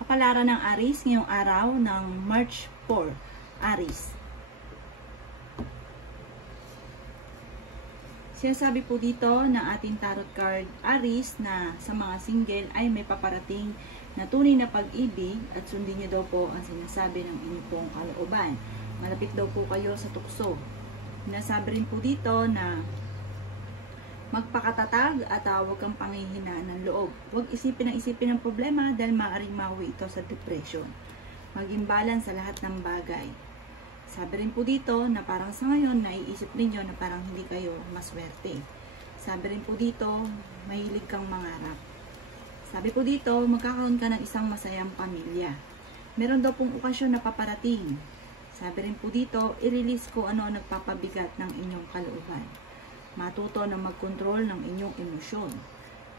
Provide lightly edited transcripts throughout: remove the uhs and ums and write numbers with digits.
Kapalaran ng Aries ngayong araw ng March 4. Aries. Sinasabi po dito ng ating tarot card Aries na sa mga single ay may paparating na tunay na pag-ibig at sundin niyo daw po ang sinasabi ng inyong pong kalooban. Malapit daw po kayo sa tukso. Sinasabi rin po dito na magpakatatag at huwag kang panghihinaan ng loob. Huwag isipin ng problema dahil maaaring mahuwi ito sa depression. Maging balance sa lahat ng bagay. Sabi rin po dito na parang sa ngayon naiisip ninyo na parang hindi kayo maswerte. Sabi rin po dito, mahilig kang mangarap. Sabi po dito, magkakaroon ka ng isang masayang pamilya. Meron daw pong okasyon na paparating. Sabi rin po dito, i-release ko ano ang nagpapabigat ng inyong kalooban. Matuto na mag-control ng inyong emosyon.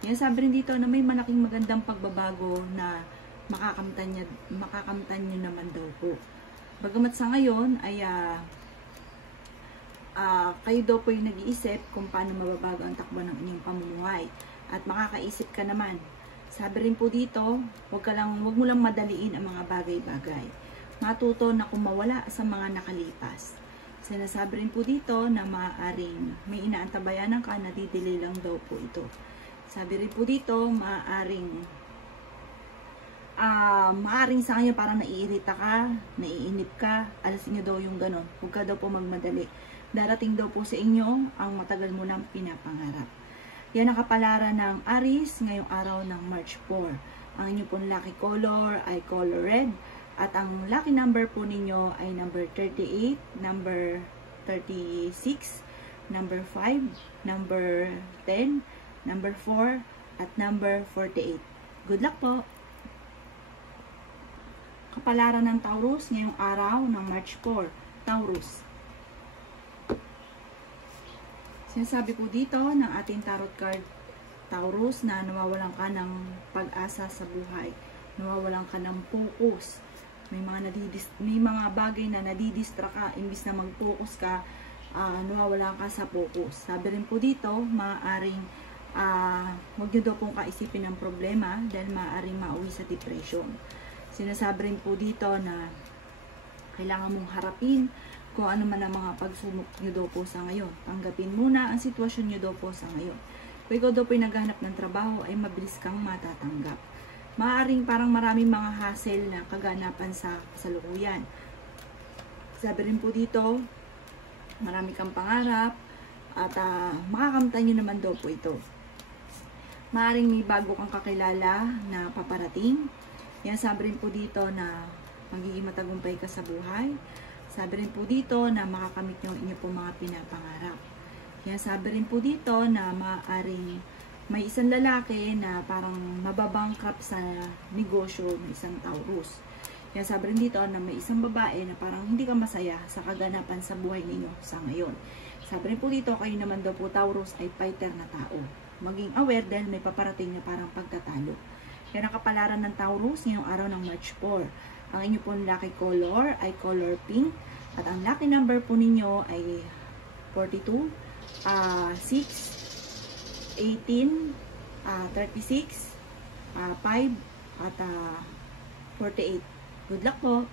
Yan sabi rin dito na may malaking magandang pagbabago na makakamtan nyo naman daw po. Bagamat sa ngayon ay kayo daw po yung nag-iisip kung paano mababago ang takbo ng inyong pamumuhay at makakaisip ka naman. Sabi rin po dito, wag mo lang madaliin ang mga bagay-bagay. Matuto na kumawala sa mga nakalipas. Sinasabi rin po dito na maaaring may inaantabayanan ka na didelay lang daw po ito. Sabi rin po dito, maaaring sa kanya parang naiirita ka, naiinip ka, alasin nyo daw yung ganon. Huwag ka daw po magmadali. Darating daw po sa inyo ang matagal mo nang pinapangarap. Yan ang kapalaran ng Aries ngayong araw ng March 4. Ang inyong pong lucky color ay color red. At ang lucky number po ninyo ay number 38, number 36, number 5, number 10, number 4, at number 48. Good luck po! Kapalaran ng Taurus ngayong araw ng March 4. Taurus. Sinasabi po dito ng ating tarot card Taurus na nawawalan ka ng pag-asa sa buhay. Nawawalan ka ng focus. May mga bagay na nadidistract ka. Imbis na mag-focus ka, nawawalan ka sa focus. Sabi rin po dito, maaaring huwag nyo daw pong kaisipin ng problema dahil maaaring mauwi sa depression. Sinasabi rin po dito na kailangan mong harapin kung ano man ang mga pagsubok nyo daw po sa ngayon. Tanggapin muna ang sitwasyon nyo daw po sa ngayon. Kung ikaw daw po yung naghahanap ng trabaho, ay mabilis kang matatanggap. Maaaring parang maraming mga hassle na kaganapan sa kasalukuyan. Sabi rin po dito, marami kang pangarap at makakamtan nyo naman daw po ito. Maaaring may bago kang kakilala na paparating. Yan, sabi rin po dito na magiging matagumpay ka sa buhay. Sabi rin po dito na makakamit nyo inyo po mga pinapangarap. Yan, sabi rin po dito na maaaring may isang lalaki na parang mababangkrap sa negosyo ng isang Taurus. Yan, sabi rin dito na may isang babae na parang hindi ka masaya sa kaganapan sa buhay ninyo sa ngayon. Sabi rin po dito, kayo naman daw po Taurus ay fighter na tao. Maging aware dahil may paparating na parang pagtatalo. Yan ang kapalaran ng Taurus ngayong araw ng March 4. Ang inyo pong lucky color ay color pink. At ang lucky number po ninyo ay 42, 6, 18, 36, 5, at 48. Good luck po!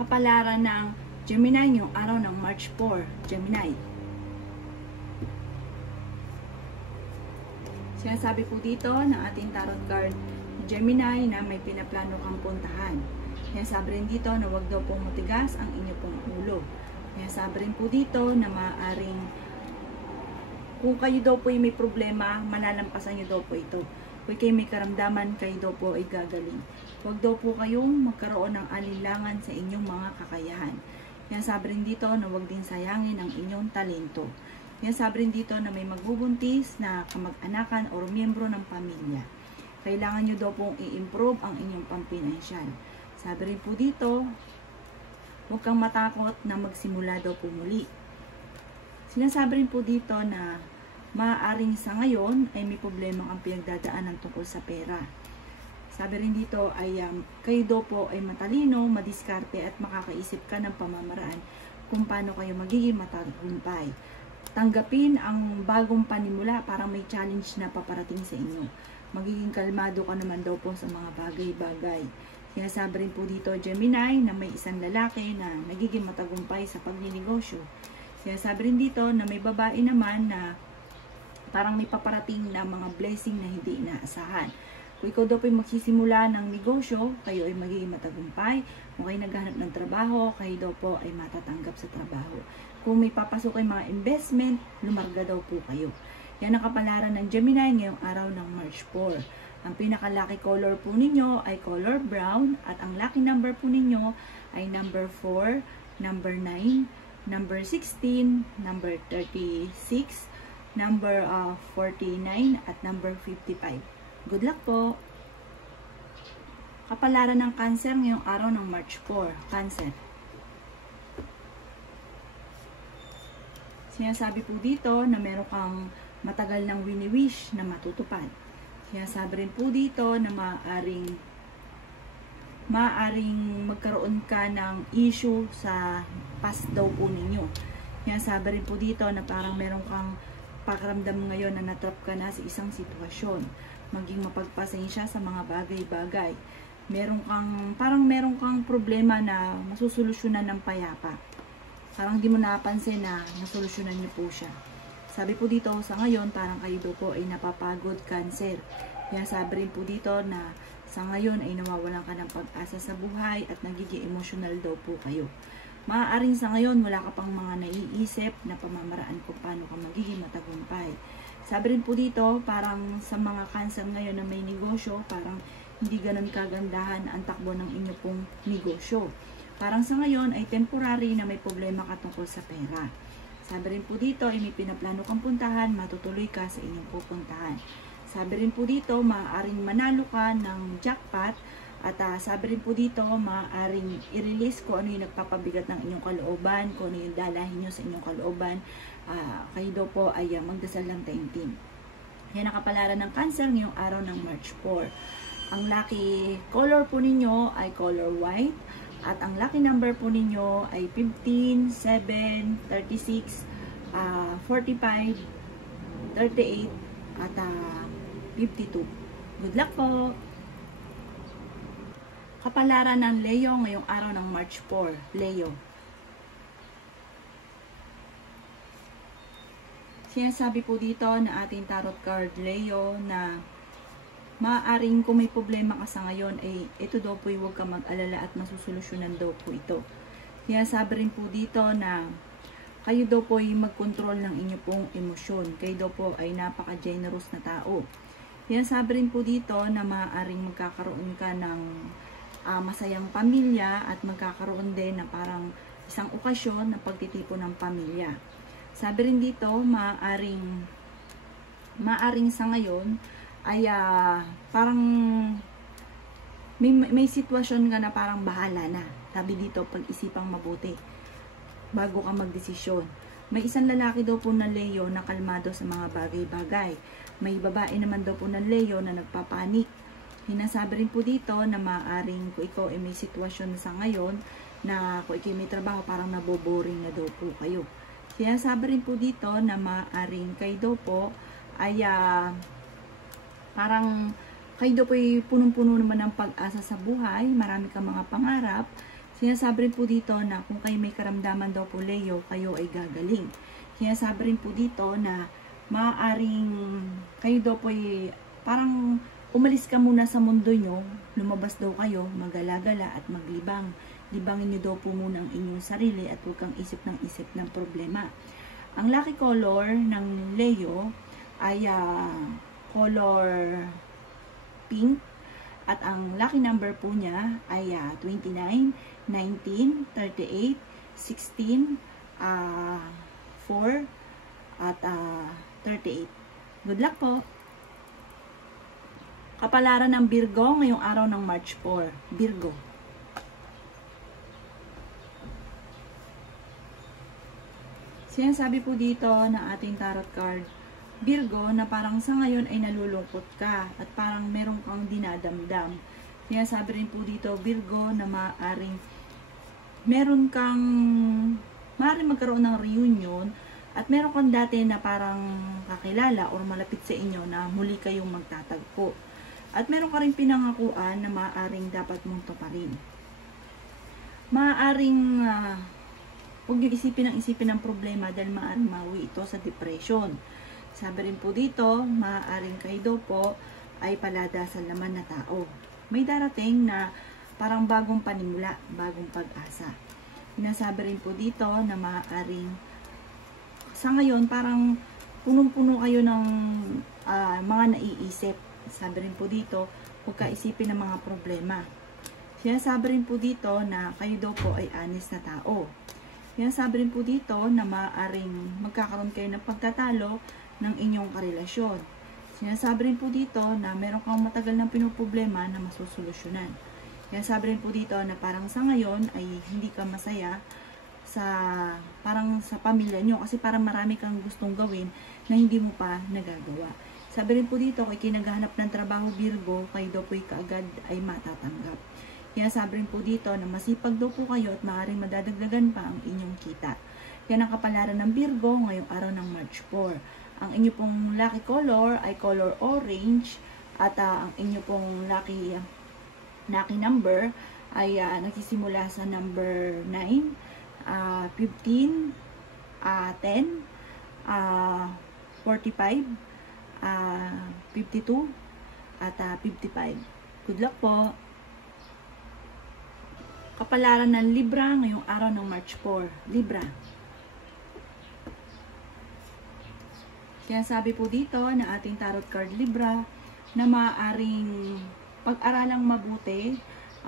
Kapalaran ng Gemini ngayong araw ng March 4. Gemini. Sinasabi po dito ng ating tarot card Gemini na may pinaplano kang puntahan. Sinasabi rin dito na huwag daw pong matigas ang inyo pong ulo. Sinasabi rin po dito na maaaring kung kayo daw po ay may problema, malalampasan nyo daw po ito. Kung kayo may karamdaman, kayo daw po ay gagaling. Huwag daw po kayong magkaroon ng alinlangan sa inyong mga kakayahan. Sinasabi rin dito na huwag din sayangin ang inyong talento. Yan, sabi rin dito na may magbubuntis na kamag-anakan o miyembro ng pamilya. Kailangan nyo daw pong i-improve ang inyong pampinansyal. Sabi rin po dito, huwag kang matakot na magsimula daw po muli. Sinasabi rin po dito na maaaring sa ngayon ay may problema ang pinagdadaanan tungkol sa pera. Sabi rin dito ay kayo daw po ay matalino, madiskarte at makakaisip ka ng pamamaraan kung paano kayo magiging matagumpay. Tanggapin ang bagong panimula para may challenge na paparating sa inyo. magiging kalmado ka naman daw po sa mga bagay-bagay. Sinasabi rin po dito, Gemini, na may isang lalaki na nagiging matagumpay sa pagninegosyo. Sinasabi rin dito na may babae naman na parang may paparating na mga blessing na hindi inaasahan. Kung ikaw daw po ay magsisimula ng negosyo, kayo ay magiging matagumpay. Kung kayo naghahanap ng trabaho, kayo daw po ay matatanggap sa trabaho. Kung may papasok ay mga investment, lumarga daw po kayo. Yan ang kapalaran ng Gemini ngayong araw ng March 4. Ang pinaka-lucky color po ninyo ay color brown at ang lucky number po ninyo ay number 4, number 9, number 16, number 36, number 49 at number 55. Good luck po! Kapalaran ng Cancer ngayong araw ng March 4. Cancer. Sinasabi po dito na meron kang matagal ng wini-wish na matutupad. Sinasabi rin po dito na maaaring magkaroon ka ng issue sa past daw po ninyo. Sinasabi rin po dito na parang meron kang pakiramdam ngayon na natrap ka na sa isang sitwasyon. Maging mapagpasensya sa mga bagay-bagay. Parang meron kang problema na masusolusyonan ng payapa. Parang di mo napansin na nasolusyonan niyo po siya. Sabi po dito sa ngayon, parang kayo daw po ay napapagod, Cancer. Kaya sabi rin po dito na sa ngayon ay nawawalan ka ng pag-asa sa buhay at nagiging emotional daw po kayo. Maaaring sa ngayon wala ka pang mga naiisip na pamamaraan kung paano ka magiging matagumpay. Sabi rin po dito, parang sa mga Cancer ngayon na may negosyo, parang hindi ganun kagandahan ang takbo ng inyo pong negosyo. Parang sa ngayon ay temporary na may problema ka tungkol sa pera. Sabi rin po dito, ay may pinaplano kang puntahan, matutuloy ka sa inyong pupuntahan. Sabi rin po dito, maaaring manalo ka ng jackpot. At sabi rin po dito, maaaring i-release kung ano yung nagpapabigat ng inyong kalooban, kung ano yung dalahin nyo sa inyong kalooban. Kayo daw po ay magdasal ng taimtim. Yan ang kapalaran ng Cancer ngayong araw ng March 4. Ang lucky color po ninyo ay color white. At ang lucky number po ninyo ay 15, 7, 36, 45, 38, at 52. Good luck po! Kapalaran ng Leo ngayong araw ng March 4. Leo. Sinasabi po dito na ating tarot card Leo na maaaring kung may problema ka sa ngayon ay ito daw po huwag ka mag-alala at masusolusyonan daw po ito. Sinasabi rin po dito na kayo daw po ay mag-control ng inyo pong emosyon. Kayo daw po ay napaka-generous na tao. Sinasabi rin po dito na maaaring magkakaroon ka ng masayang pamilya at magkakaroon din na parang isang okasyon na pagtitipon ng pamilya. Sabi rin dito, maaaring sa ngayon ay parang may sitwasyon ka na parang bahala na. Sabi dito, pag-isipang mabuti bago ka magdesisyon. May isang lalaki daw po na Leo na kalmado sa mga bagay-bagay. May babae naman daw po na Leo na nagpapanik. Hinasabi rin po dito na maaaring kung ikaw ay may sitwasyon sa ngayon na kung ikaw may trabaho parang naboboring na daw po kayo. Sinasabi rin po dito na maaaring kayo daw po ay parang kayo daw po ay punong-puno naman ng pag-asa sa buhay. Marami kang mga pangarap. Sinasabi rin po dito na kung kayo may karamdaman daw po Leo, kayo ay gagaling. Sinasabi rin po dito na maaaring kayo daw po ay parang umalis ka muna sa mundo nyo, lumabas daw kayo, magalagala at maglibang. Libangin nyo daw po muna ang inyong sarili at huwag kang isip ng problema. Ang lucky color ng Leo ay color pink at ang lucky number po niya ay 29, 19, 38, 16, 4 at 38. Good luck po! Kapalaran ng Virgo ngayong araw ng March 4. Virgo. Sinasabi po dito ng ating tarot card, Virgo, na parang sa ngayon ay nalulungkot ka at parang meron kang dinadamdam. Sinasabi rin po dito, Virgo, na maaaring magkaroon ng reunion At meron kang dati na parang kakilala or malapit sa inyo na muli kayong magtatagpo. At meron ka rin pinangakuan na maaaring dapat mong tuparin. Maaaring huwag niyo isipin ng problema dahil maaaring mawi ito sa depression. Sabi rin po dito, maaaring kayo daw po ay palada sa laman na tao. May darating na parang bagong panimula, bagong pag-asa. Sinasabi rin po dito na maaaring sa ngayon parang punong-puno kayo ng mga naiisip. Sabi rin po dito, huwag ka isipin ng mga problema. Sinasabi rin po dito na kayo daw po ay honest na tao. Sinasabi rin po dito na maaaring magkakaroon kayo ng pagtatalo ng inyong karelasyon. Sinasabi rin po dito na meron kang matagal ng pinoproblema na masusolusyonan. Sinasabi rin po dito na parang sa ngayon ay hindi ka masaya parang sa pamilya nyo kasi parang marami kang gustong gawin na hindi mo pa nagagawa. Sabi rin po dito, kay kinaghahanap ng trabaho Virgo, kayo daw po'y kaagad ay matatanggap. Kaya sabi rin po dito na masipag daw po kayo at maaaring madadagdagan pa ang inyong kita. Yan ang kapalaran ng Virgo ngayong araw ng March 4. Ang inyo pong lucky color ay color orange at ang inyo pong lucky number ay nagsisimula sa number 9, 15, 10, 45, 52, at 55. Good luck po! Kapalaran ng Libra ngayong araw ng March 4. Libra. Kaya sabi po dito na ating tarot card Libra na maaaring pag-aralang mabuti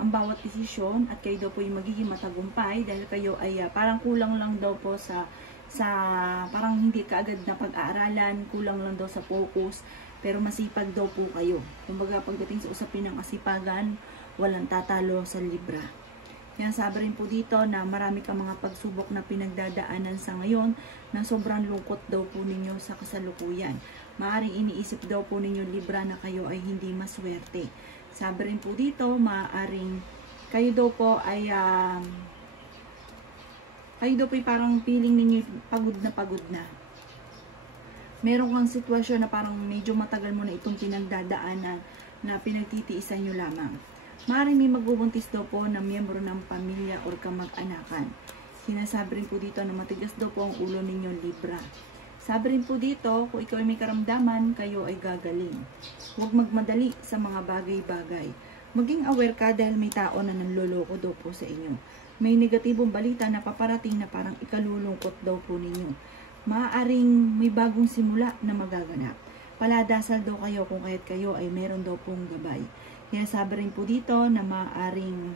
ang bawat desisyon at kayo daw po yung magiging matagumpay dahil kayo ay parang kulang lang daw po sa parang hindi kaagad na pag-aaralan, kulang lang daw sa focus, pero masipag daw po kayo. Kumbaga pagdating sa usapin ng kasipagan, walang tatalo sa Libra. Yan, sabi rin po dito na marami kang mga pagsubok na pinagdadaanan sa ngayon na sobrang lungkot daw po ninyo sa kasalukuyan. Maaaring iniisip daw po ninyo Libra na kayo ay hindi maswerte. Sabi rin po dito, maaaring kayo daw po ay parang feeling ninyo pagod na. Meron kang sitwasyon na parang medyo matagal mo na itong pinagdadaanan na pinagtitiisan nyo lamang. Maaaring may magbubuntis daw po na miyembro ng pamilya o kamag-anakan. Sinasabi rin po dito na matigas daw po ang ulo ninyo Libra. Sabi rin po dito, kung ikaw ay may karamdaman, kayo ay gagaling. Huwag magmadali sa mga bagay-bagay. Maging aware ka dahil may tao na nanloloko daw po sa inyo. May negatibong balita na paparating na parang ikalulungkot daw po ninyo. Maaaring may bagong simula na magaganap. Paladasal daw kayo kung kaya't kayo ay meron daw pong gabay. Kaya sabi rin po dito na maaaring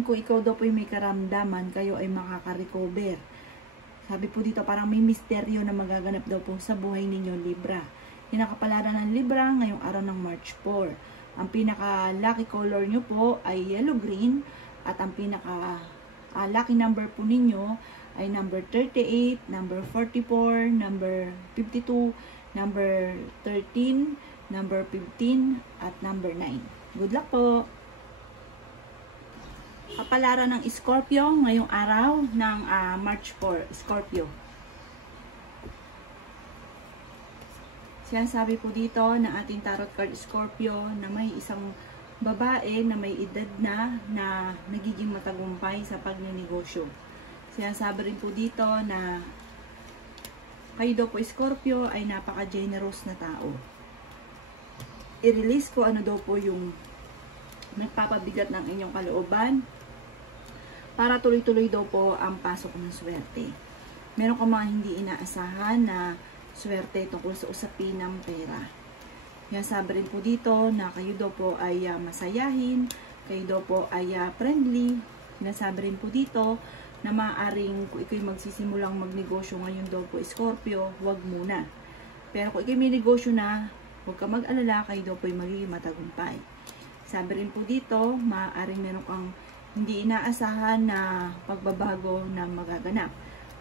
kung ikaw daw po ay may karamdaman, kayo ay makaka-recover. Sabi po dito, parang may misteryo na magaganap daw po sa buhay ninyo, Libra. Yan ang kapalaran ng Libra ngayong araw ng March 4. Ang pinaka-lucky color nyo po ay yellow-green at ang pinaka-lucky number po ninyo ay number 38, number 44, number 52, number 13, number 15, at number 9. Good luck po! Kapalaran ng Scorpio ngayong araw ng March 4, Scorpio. Sinasabi po dito na ating tarot card Scorpio na may isang babae na may edad na nagiging matagumpay sa pagnenegosyo. Sinasabi rin po dito na kayo daw po Scorpio ay napaka-generous na tao. I-release ko ano daw po yung nagpapabigat ng inyong kalooban para tuloy-tuloy daw po ang pasok ng swerte. Meron ka mga hindi inaasahan na swerte tungkol sa usapin ng pera. Yan, sabi rin po dito na kayo daw po ay masayahin, kayo daw po ay friendly. Nasabi rin po dito na maaaring kung ikaw magsisimulang magnegosyo ngayon daw po Scorpio, huwag muna. Pero kung ikaw may negosyo na, huwag ka mag-alala, kayo daw po ay magiging matagumpay. Sabi rin po dito, maaaring meron kang hindi inaasahan na pagbabago na magaganap.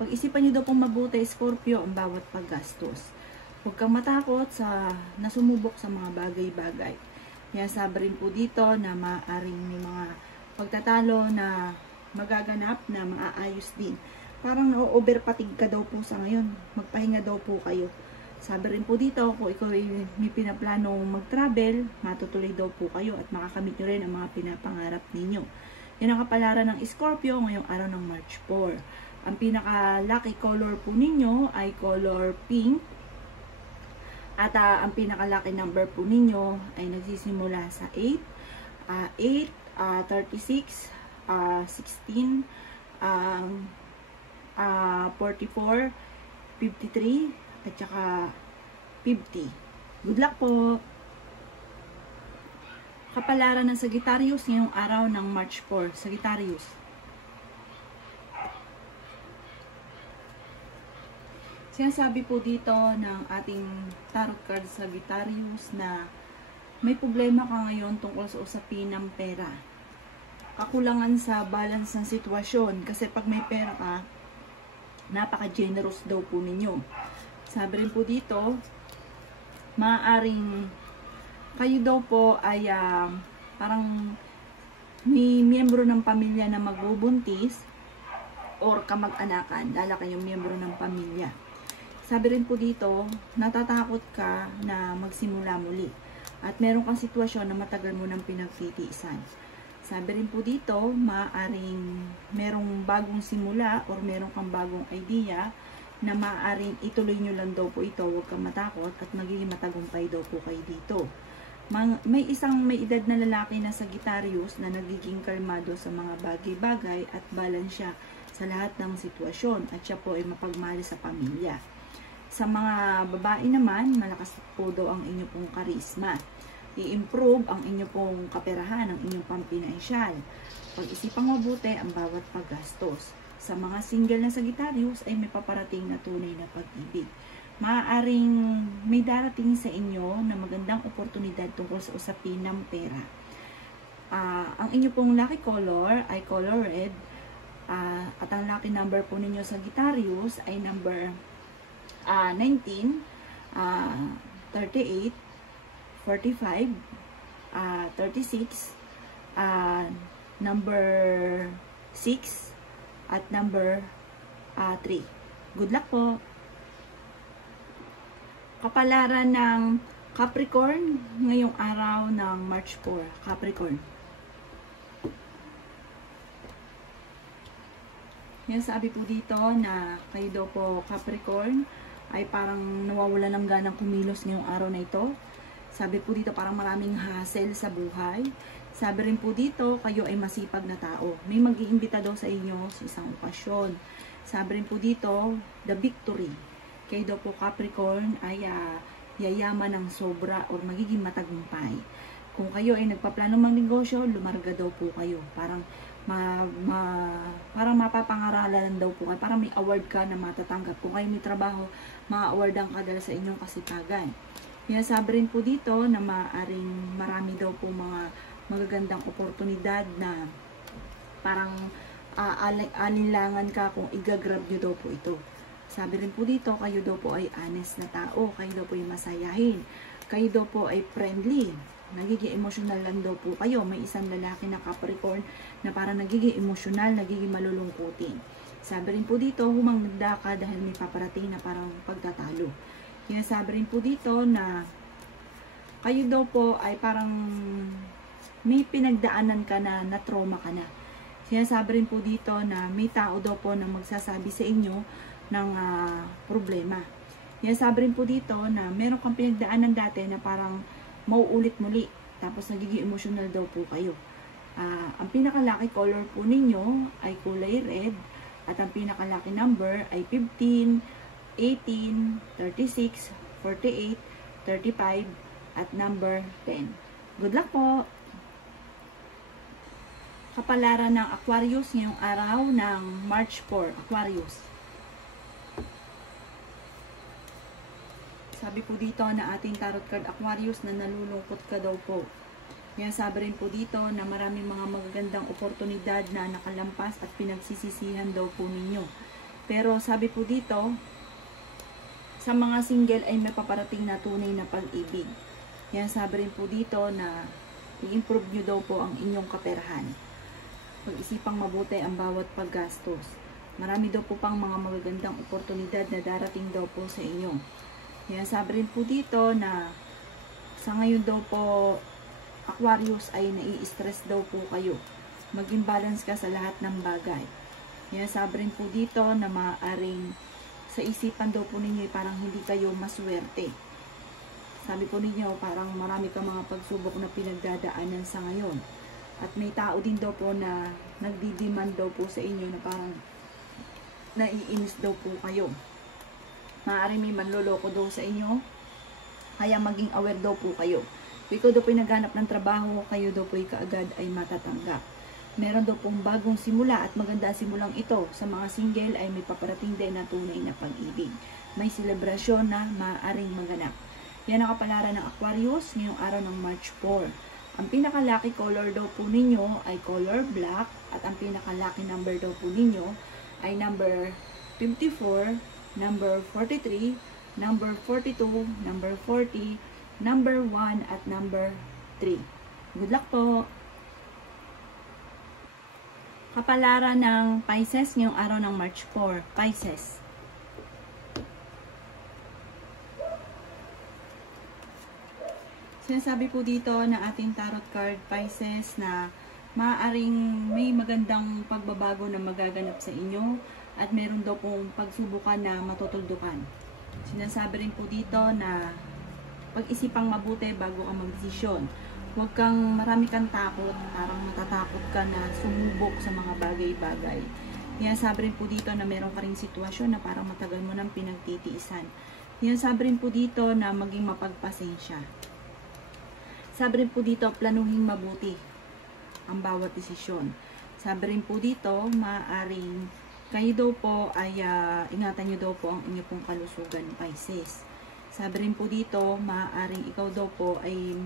Pag-isipan nyo daw pong mabuti, Scorpio, ang bawat paggastos. Huwag kang matakot sa nasumubok sa mga bagay-bagay. Kaya sabi rin po dito na maaaring may mga pagtatalo na magaganap na maaayos din. parang na-overpatig ka daw po sa ngayon. Magpahinga daw po kayo. Sabi rin po dito, kung ikaw ay may pinaplanong mag-travel, matutuloy daw po kayo at makakamit nyo rin ang mga pinapangarap ninyo. Yan ang kapalaran ng Scorpio ngayong araw ng March 4. Ang pinaka-lucky color po ninyo ay color pink. At ang pinaka-lucky number po ninyo ay nagsisimula sa 8, 36, 16, 44, 53, at saka 50. Good luck po! Kapalaran ng Sagittarius ngayong araw ng March 4. Sagittarius. Sinasabi po dito ng ating tarot card Sagittarius na may problema ka ngayon tungkol sa usapin ng pera. Kakulangan sa balance ng sitwasyon kasi pag may pera ka, napaka-generous daw po ninyo. Sabi rin po dito, maaaring kayo daw po ay parang may miyembro ng pamilya na magbubuntis or kamag-anakan, lala kayong miyembro ng pamilya. Sabi rin po dito, natatakot ka na magsimula muli at meron kang sitwasyon na matagal mo nang pinagtitiisan. Sabi rin po dito, maaaring merong bagong simula or meron kang bagong idea na maaaring ituloy nyo lang daw po ito, huwag kang matakot at magiging matagumpay daw po kayo dito. May isang may edad na lalaki na Sagittarius na nagiging kalmado sa mga bagay-bagay at balansya sa lahat ng sitwasyon at siya po ay mapagmahal sa pamilya. Sa mga babae naman, malakas po daw ang inyong pong karisma. I-improve ang inyong pong kaperahan, ang inyong pampinansyal. Pag-isipang mabuti ang bawat paggastos. Sa mga single na Sagittarius ay may paparating na tunay na pag-ibig. Maaaring may darating sa inyo na magandang oportunidad tungkol sa usapin ng pera. Ang inyong pong lucky color ay color red. At ang lucky number po ninyo Sagittarius ay number 19, 38, 45, 36, number 6, at number 3. Good luck po! Kapalaran ng Capricorn ngayong araw ng March 4. Capricorn. Yan, sabi po dito na kayo daw po Capricorn ay parang nawawala ng ganang kumilos ngayong araw na ito. Sabi po dito parang maraming hassle sa buhay. Sabi rin po dito kayo ay masipag na tao. May mag-iimbita daw sa inyo sa isang okasyon. Sabi rin po dito the victory. Kayo daw po Capricorn ay yayaman ng sobra or magiging matagumpay. Kung kayo ay nagpaplano magnegosyo, lumarga daw po kayo. Parang parang mapapangaralan daw po kayo. Parang may award ka na matatanggap. Kung kayo may trabaho, ma-awardan ka dahil sa inyong kasipagan. Sabi rin po dito na maaaring marami daw po mga magagandang oportunidad na parang alinlangan ka kung igagrab nyo daw po ito. Sabi rin po dito, kayo daw po ay honest na tao. Kayo daw po ay masayahin. Kayo daw po ay friendly. Nagiging emotional lang daw po kayo. May isang lalaki na Capricorn na parang nagiging emotional, nagiging malulungkutin. Sabi rin po dito, humangda ka dahil may paparating na parang pagtatalo. Kaya sabi rin po dito na kayo daw po ay parang may pinagdaanan ka na trauma ka na. Kaya sabi rin po dito na may tao daw po na magsasabi sa inyo ng problema. Kaya sabi rin po dito na meron kang pinagdaanan dati na parang mauulit muli. Tapos nagiging emotional daw po kayo. Ang pinaka-lucky color po ninyo ay kulay red. At ang pinaka-lucky number ay 15, 18, 36, 48, 35, at number 10. Good luck po! Kapalaran ng Aquarius ngayong araw ng March 4. Aquarius. Sabi po dito na ating tarot card Aquarius na nalulungkot ka daw po. Kaya sabi rin po dito na maraming mga magagandang oportunidad na nakalampas at pinagsisisihan daw po ninyo. Pero sabi po dito, sa mga single ay may paparating na tunay na pag-ibig. Kaya sabi rin po dito na i-improve nyo daw po ang inyong kaperahan. Pag-isipang mabuti ang bawat paggastos. Marami daw po pang mga magagandang oportunidad na darating daw po sa inyo. Yan, sabi rin po dito na sa ngayon daw po, Aquarius, ay nai-stress daw po kayo. Maging balance ka sa lahat ng bagay. Yan, sabi rin po dito na maaaring sa isipan daw po ninyo parang hindi kayo maswerte. Sabi po ninyo parang marami kang mga pagsubok na pinagdadaanan sa ngayon. At may tao din daw po na nagdi-demand daw po sa inyo na parang naiinis daw po kayo. Maaaring may manloloko daw sa inyo. Kaya maging aware daw po kayo. Kung ikaw daw po naghanap ng trabaho, kayo daw po kaagad ay matatanggap. Meron daw pong bagong simula at maganda simulang ito. Sa mga single ay may paparating din na tunay na pag-ibig. May selebrasyon na maaaring maganap. Yan ang kapalaran ng Aquarius ngayong araw ng March 4. Ang pinaka-lucky color daw po ninyo ay color black at ang pinaka-lucky number daw po ninyo ay number 54, number 43, number 42, number 40, number 1 at number 3. Good luck po! Kapalaran ng Pisces ngayong araw ng March 4. Pisces. Sinasabi po dito na ating tarot card, Pisces, na maaaring may magandang pagbabago na magaganap sa inyo at meron daw pong pagsubukan na matutuldukan. Sinasabi rin po dito na pag-isipang mabuti bago ka magdesisyon. Huwag kang marami kang takot, parang matatakot ka na sumubok sa mga bagay-bagay. Yan, sabi rin po dito na meron ka ring sitwasyon na parang matagal mo nang pinagtitiisan. Yan, sabi rin po dito na maging mapagpasensya. Sabi rin po dito, planuhin mabuti ang bawat desisyon. Sabi rin po dito, maaaring kayo daw po ay ingatan nyo daw po ang inyo pong kalusugan, Pisces. Sabi rin po dito, maaaring ikaw daw po ay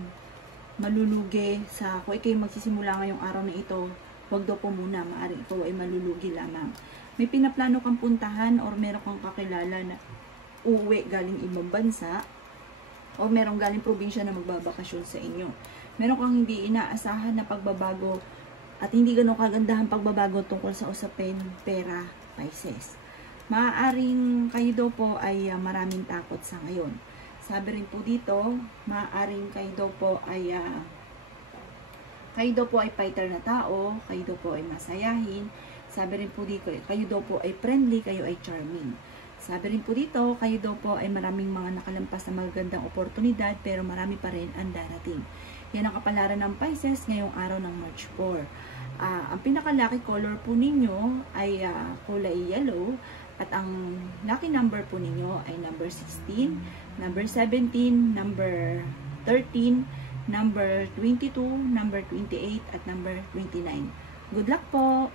malulugi sa, kung ikaw magsisimula ngayong araw na ito, huwag daw po muna, maaaring ikaw ay malulugi lamang. May pinaplano kang puntahan or meron kang kakilala na uuwi galing ibang bansa o merong galing probinsya na magbabakasyon sa inyo. Meron kang hindi inaasahan na pagbabago at hindi ganun kagandahang pagbabago tungkol sa usapin pera, Pisces. Maaaring kayo daw po ay maraming takot sa ngayon. Sabi rin po dito, maaaring kayo daw po ay fighter na tao, kayo daw po ay masayahin. Sabi rin po dito, kayo daw po ay friendly, kayo ay charming. Sabi rin po dito, kayo daw po ay maraming mga nakalampas na magagandang oportunidad pero marami pa rin ang darating. Yan ang kapalaran ng Pisces ngayong araw ng March 4. Ang pinaka-lucky color po ninyo ay kulay yellow at ang lucky number po ninyo ay number 16, number 17, number 13, number 22, number 28 at number 29. Good luck po!